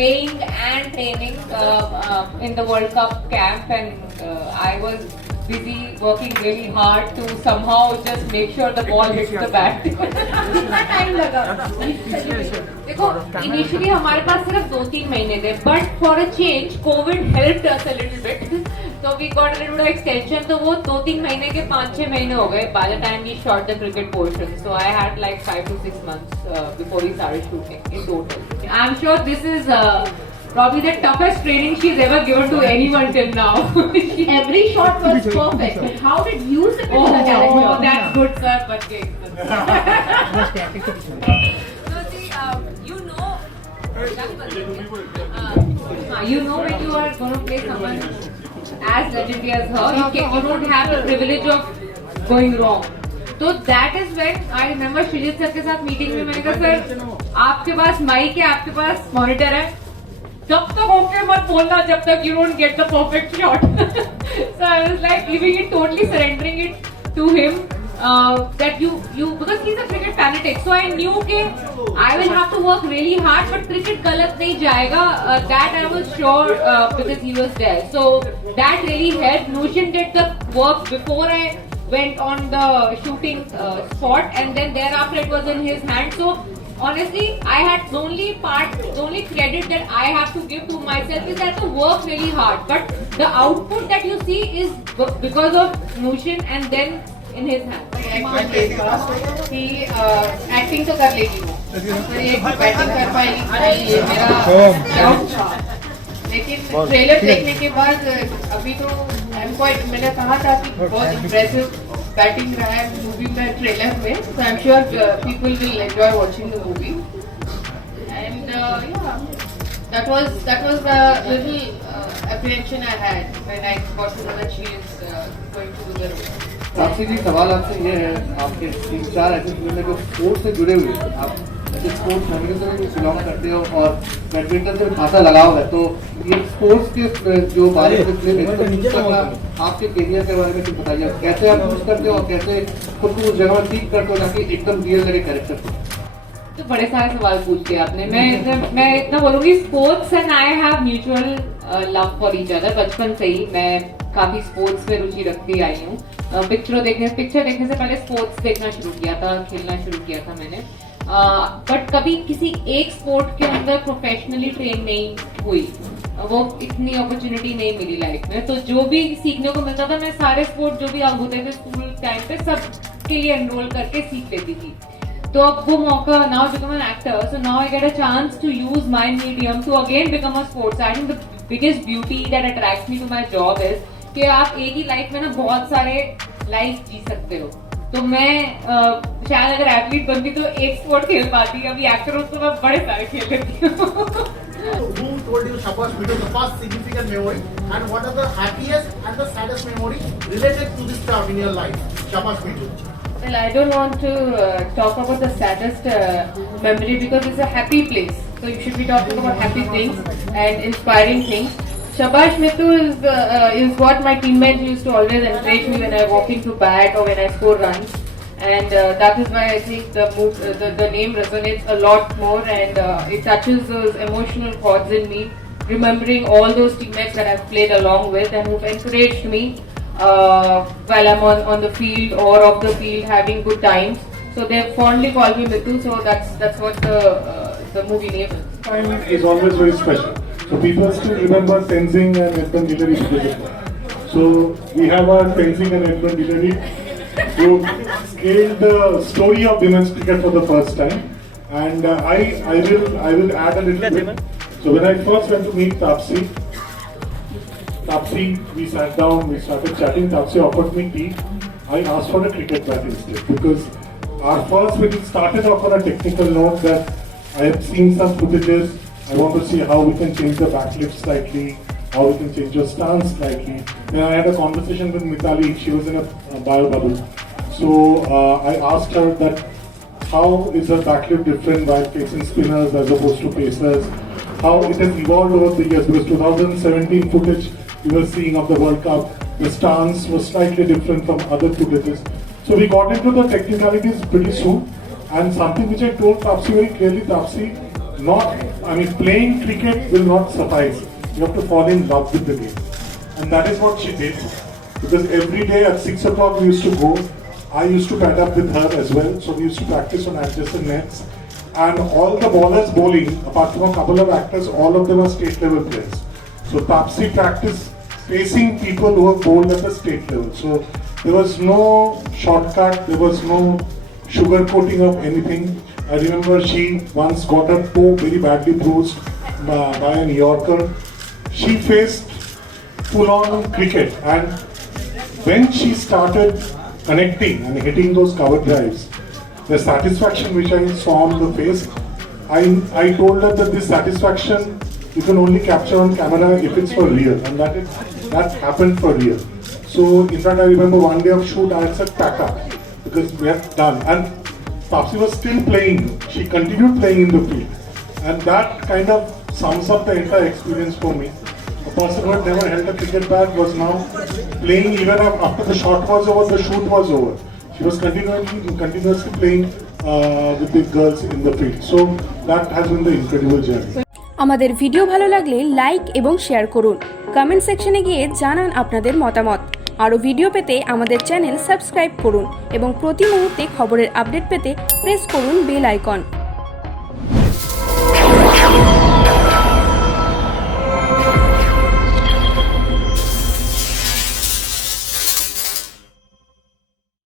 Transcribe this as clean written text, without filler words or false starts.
playing and training in the World Cup camp, and I was busy working really hard to somehow just make sure the ball hits the bat. कितना time लगा? देखो, initially हमारे पास सिर्फ 2-3 महीने थे, but for a change, COVID helped us a little bit. So we got a little bit of extension. तो वो 2-3 महीने के 5-6 महीने हो गए by the time we shot the cricket portion. So I had like 5 to 6 months before we started shooting in total. I'm sure this is probably the toughest training she's ever given to anyone till now. Every shot was perfect. But how did you sit in the challenge? Oh, that's good, sir. But you know when you are going to play someone as legendary as her, you don't have the privilege of going wrong. So that is when I remember Shrijit sir के साथ meeting में मैंने कहा sir आपके पास mic है, आपके पास monitor है, जब तक ओके मत बोलना जब तक you don't get the perfect shot. So I was like leaving it, totally surrendering it to him. That you because he's a cricket fanatic, so I knew that I will have to work really hard, but cricket galat nahi jayega. That I was sure because he was there. So that really helped. Nushin did the work before I went on the shooting spot, and then thereafter it was in his hand. So honestly, I had the only credit that I have to give to myself is that I work really hard. But the output that you see is because of Nushin and then in his hand. कि acting तो कर लेगी वो, एक batting कर पाएगी ये मेरा डाउट था, लेकिन ट्रेलर देखने के बाद अभी तो मैंने कहा था कि बहुत इम्प्रेसिव बैटिंग रहा है मूवी में ट्रेलर में, so I'm sure people will enjoy watching the movie, and that was the little apprehension I had when I got to know that she is going to do the role. आपसे जी सवाल आपसे ये है, आपके 3-4 ऐसे फिल्में जो स्पोर्ट्स से जुड़े हुए हैं, आप ऐसे स्पोर्ट्स फैमिली से बिलोंग करते हो और बैडमिंटन से खासा लगाव है, तो ये स्पोर्ट्स के जो बारे में फिल्म आपके करियर के बारे में कुछ बताइए, कैसे आप यूज करते हो और कैसे खुद को उस जगह में ठीक करते हो ताकि एकदम रियल लगे कैरेक्टर को? तो बड़े सारे सवाल पूछ लिया आपने. मैं इतना बोलूंगी sports and I have mutual love for each other. बचपन से ही मैं काफी स्पोर्ट्स में रुचि रखती आई हूँ. पिक्चर देखने से पहले स्पोर्ट्स देखना शुरू किया था, खेलना शुरू किया था मैंने, बट कभी किसी एक स्पोर्ट के अंदर प्रोफेशनली ट्रेन नहीं हुई. वो इतनी अपॉर्चुनिटी नहीं मिली लाइफ में. तो जो भी सीखने को मिलता था मैं सारे स्पोर्ट जो भी होते थे स्कूल टाइम पे सब के लिए एनरोल करके सीख लेती थी. तो अब वो मौका, now become an actor, so now I get a chance to use my medium to again become a sports. I think the biggest beauty that attracts me to my job is कि आप एक ही life में ना बहुत सारे life जी सकते हो. तो मैं शायद अगर एथलीट बनती तो एक स्पोर्ट खेल पाती, अभी एक्टर हूँ तो मैं बड़े सारे खेल लेती हूँ. Who told you Sabash Mithu the first significant memory, and what are the happiest and the saddest memory related to this term in your life, Sabash Mithu? Well, I don't want to talk about the saddest memory because it's a happy place. So you should be talking about happy things and inspiring things. Sabash Mithu is what my teammates used to always encourage me when I walk into bat or when I score runs, and that is why I think the name resonates a lot more, and it touches those emotional chords in me, remembering all those teammates that I've played along with and who've encouraged me while I'm on the field or off the field having good times. So they fondly call me Mithu, so that's what the movie name is. Time is always very special. So people still remember Tenzing and Edmund Hillary together. So we have our Tenzing and Edmund Hillary who scaled the story of women's cricket for the first time. And I will add a little bit. So when I first went to meet Taapsee, we sat down, we started chatting. Taapsee offered me tea. I asked for a cricket bat instead because our first meeting started off on a technical note that I have seen some footages. I want to see how we can change the back lift slightly, how we can change your stance slightly. Then I had a conversation with Mitali. She was in a bio bubble. So I asked her that how is her back lift different while facing spinners as opposed to pacers? How it has evolved over the years, because 2017 footage we were seeing of the World Cup, the stance was slightly different from other footages. So we got into the technicalities pretty soon, and something which I told Taapsee very clearly, Taapsee, playing cricket will not suffice. You have to fall in love with the game. And that is what she did. Because every day at 6 o'clock we used to go. I used to pad up with her as well. So we used to practice on adjacent nets. And all the bowlers bowling, apart from a couple of actors, all of them are state level players. So Tapsi practiced facing people who have bowled at the state level. So there was no shortcut, there was no sugar coating of anything. I remember she once got her toe very badly bruised by an Yorker. She faced full-on cricket, and when she started connecting and hitting those cover drives, the satisfaction which I saw on the face, I told her that this satisfaction you can only capture on camera if it's for real, and that happened for real. So in fact I remember one day of shoot I had said pack up because we had done, and Tapsi was still playing. She continued playing in the field, and that kind of sums up the entire experience for me. A person who had never held a cricket bat was now playing even after the shot was over, the shoot was over. She was continuously playing with the girls in the field. So that has been the incredible journey. আমাদের video ভালো লাগলে like এবং share করুন। Comment সেকশনে গিয়ে জানান আপনাদের মতামত। আরও ভিডিও পেতে আমাদের চ্যানেল সাবস্ক্রাইব করুন এবং প্রতি মুহূর্তে খবরের আপডেট পেতে প্রেস করুন বেল আইকন।